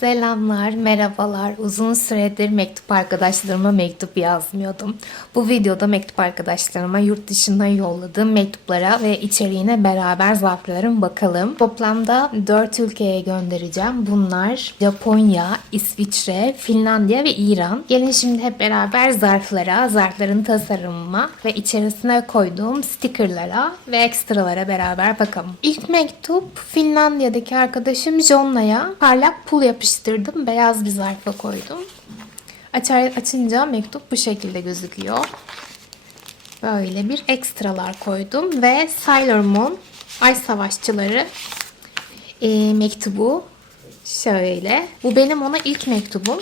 Selamlar, merhabalar. Uzun süredir mektup arkadaşlarıma mektup yazmıyordum. Bu videoda mektup arkadaşlarıma yurt dışından yolladığım mektuplara ve içeriğine beraber zarflarım bakalım. Toplamda 4 ülkeye göndereceğim. Bunlar Japonya, İsviçre, Finlandiya ve İran. Gelin şimdi hep beraber zarflara, zarfların tasarımıma ve içerisine koyduğum stickerlara ve ekstralara beraber bakalım. İlk mektup Finlandiya'daki arkadaşım Jonna'ya parlak pul yapıştırdım. Beyaz bir zarfa koydum. Açar, açınca mektup bu şekilde gözüküyor. Böyle bir ekstralar koydum ve Sailor Moon Ay Savaşçıları e, mektubu şöyle. Bu benim ona ilk mektubum.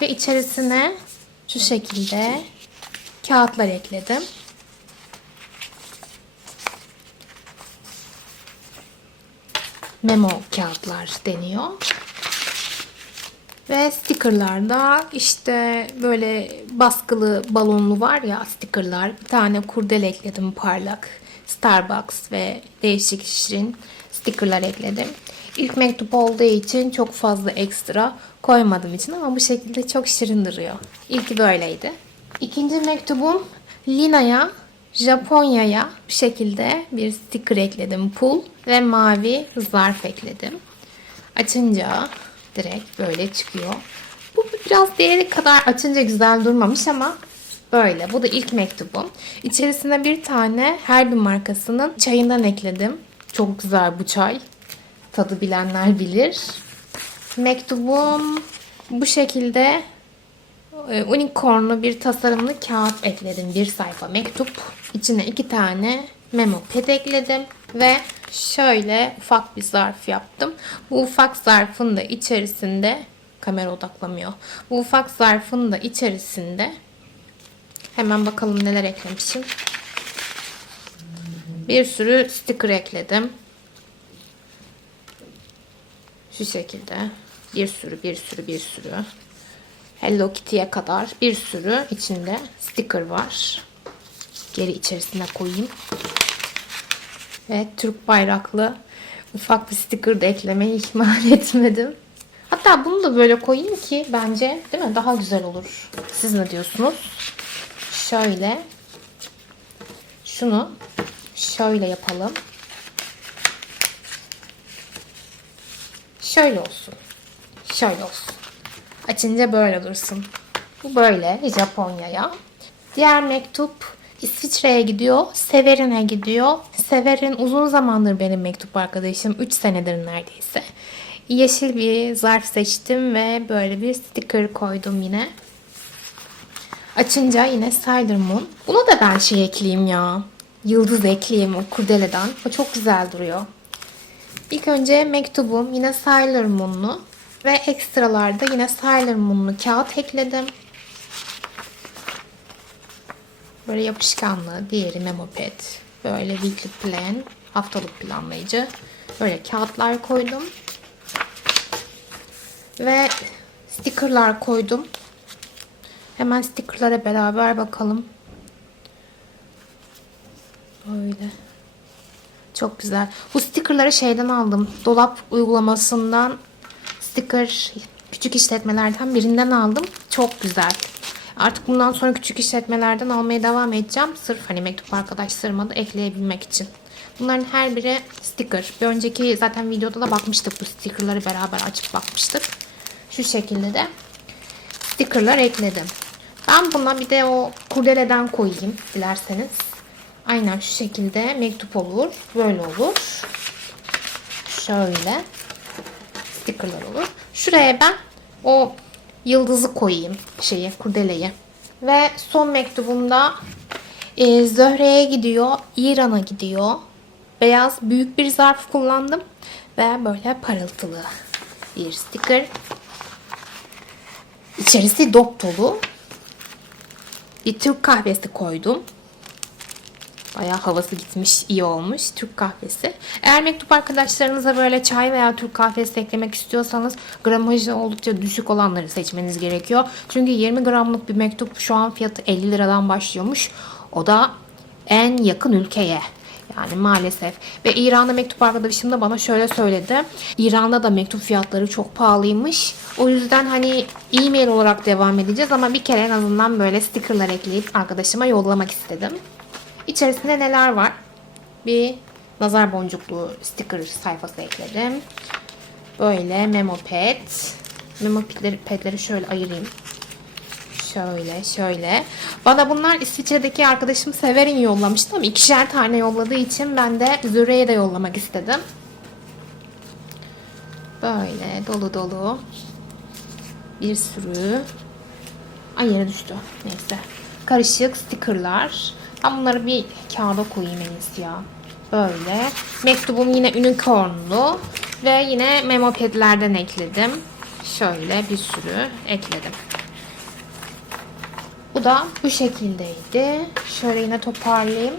Ve içerisine şu şekilde kağıtlar ekledim. Memo kağıtlar deniyor. Ve stickerlarda işte böyle baskılı balonlu var ya stickerlar. Bir tane kurdele ekledim parlak. Starbucks ve değişik şirin stickerlar ekledim. İlk mektup olduğu için çok fazla ekstra koymadım için ama bu şekilde çok şirin duruyor. İlki böyleydi. İkinci mektubum Lina'ya, Japonya'ya bu şekilde bir sticker ekledim. Pul ve mavi zarf ekledim. Açınca direkt böyle çıkıyor. Bu biraz değeri kadar açınca güzel durmamış ama böyle. Bu da ilk mektubum. İçerisine bir tane her bir markasının çayından ekledim. Çok güzel bu çay. Tadı bilenler bilir. Mektubum bu şekilde e, unicornlu bir tasarımlı kağıt ekledim. Bir sayfa mektup. İçine iki tane memo pad ekledim. Ve şöyle ufak bir zarf yaptım. Bu ufak zarfın da içerisinde kamera odaklamıyor. Bu ufak zarfın da içerisinde hemen bakalım neler eklemişim. Bir sürü sticker ekledim. Şu şekilde. Bir sürü, bir sürü, bir sürü. Hello Kitty'ye kadar bir sürü içinde sticker var. Geri içerisine koyayım. Ve Türk bayraklı ufak bir sticker da eklemeyi ihmal etmedim. Hatta bunu da böyle koyayım ki bence değil mi daha güzel olur. Siz ne diyorsunuz? Şöyle şunu şöyle yapalım. Şöyle olsun. Şöyle olsun. Açınca böyle dursun. Bu böyle Japonya'ya. Diğer mektup İsviçre'ye gidiyor. Severin'e gidiyor. Severin uzun zamandır benim mektup arkadaşım. 3 senedir neredeyse. Yeşil bir zarf seçtim ve böyle bir sticker koydum yine. Açınca yine Sailor Moon. Buna da ben şey ekleyeyim ya. Yıldız ekleyeyim o kurdeleden. O çok güzel duruyor. İlk önce mektubum yine Sailor Moon'lu ve ekstralarda yine Sailor Moon'lu kağıt ekledim. Böyle yapışkanlı, diğeri Memoped. Böyle weekly plan, haftalık planlayıcı. Böyle kağıtlar koydum. Ve stickerlar koydum. Hemen stickerlara beraber bakalım. Böyle. Çok güzel. Bu stickerları şeyden aldım. Dolap uygulamasından sticker küçük işletmelerden birinden aldım. Çok güzel. Artık bundan sonra küçük işletmelerden almaya devam edeceğim. Sırf hani mektup arkadaşlarıma da ekleyebilmek için. Bunların her biri sticker. Bir önceki zaten videoda da bakmıştık bu stickerları beraber açıp bakmıştık. Şu şekilde de stickerlar ekledim. Ben buna bir de o kurdeleden koyayım dilerseniz. Aynen şu şekilde mektup olur. Böyle olur. Şöyle. Stickerlar olur. Şuraya ben o yıldızı koyayım. Şeyi, kurdeleyi. Ve son mektubumda e, Zöhre'ye gidiyor. İran'a gidiyor. Beyaz büyük bir zarf kullandım. Ve böyle parıltılı bir sticker. İçerisi dop dolu. Bir Türk kahvesi koydum. Bayağı havası gitmiş, iyi olmuş. Türk kahvesi. Eğer mektup arkadaşlarınıza böyle çay veya Türk kahvesi eklemek istiyorsanız gramajı oldukça düşük olanları seçmeniz gerekiyor. Çünkü 20 gramlık bir mektup şu an fiyatı 50 liradan başlıyormuş. O da en yakın ülkeye. Yani maalesef. Ve İran'da mektup arkadaşım da bana şöyle söyledi. İran'da da mektup fiyatları çok pahalıymış. O yüzden hani e-mail olarak devam edeceğiz ama bir kere en azından böyle stickerlar ekleyip arkadaşıma yollamak istedim. İçerisinde neler var? Bir nazar boncuklu sticker sayfası ekledim. Böyle memo pad. Memo padleri, padleri şöyle ayırayım. Şöyle şöyle. Bana bunlar İsviçre'deki arkadaşım Severin yollamıştı ama ikişer tane yolladığı için ben de Züre'ye de yollamak istedim. Böyle dolu dolu. Bir sürü. Ay yere düştü. Neyse. Karışık stickerlar. Ben bunları bir kağıda koyayım en iyisi ya. Böyle. Mektubum yine unicornlu. Ve yine memo padlerden ekledim. Şöyle bir sürü ekledim. Bu da bu şekildeydi. Şöyle yine toparlayayım.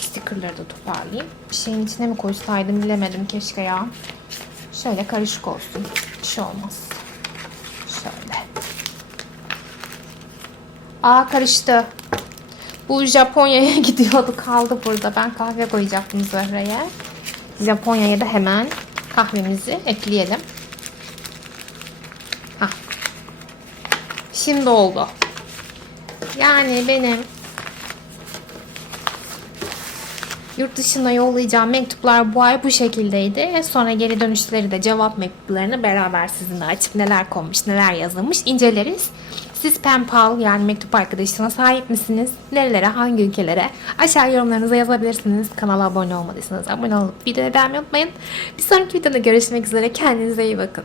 Stickerları da toparlayayım. Bir şeyin içine mi koysaydım bilemedim keşke ya. Şöyle karışık olsun. Bir şey olmaz. Şöyle. Aa karıştı. Bu Japonya'ya gidiyordu kaldı burada. Ben kahve koyacaktım Zöhre'ye. Japonya'ya da hemen kahvemizi ekleyelim. Hah. Şimdi oldu. Yani benim yurt dışına yollayacağım mektuplar bu ay bu şekildeydi. Sonra geri dönüşleri de cevap mektuplarını beraber sizinle açıp neler konmuş, neler yazılmış inceleriz. Siz pen pal yani mektup arkadaşına sahip misiniz? Nerelere, hangi ülkelere? Aşağı yorumlarınıza yazabilirsiniz. Kanala abone olmadıysanız abone olup videoyu beğenmeyi unutmayın. Bir sonraki videoda görüşmek üzere. Kendinize iyi bakın.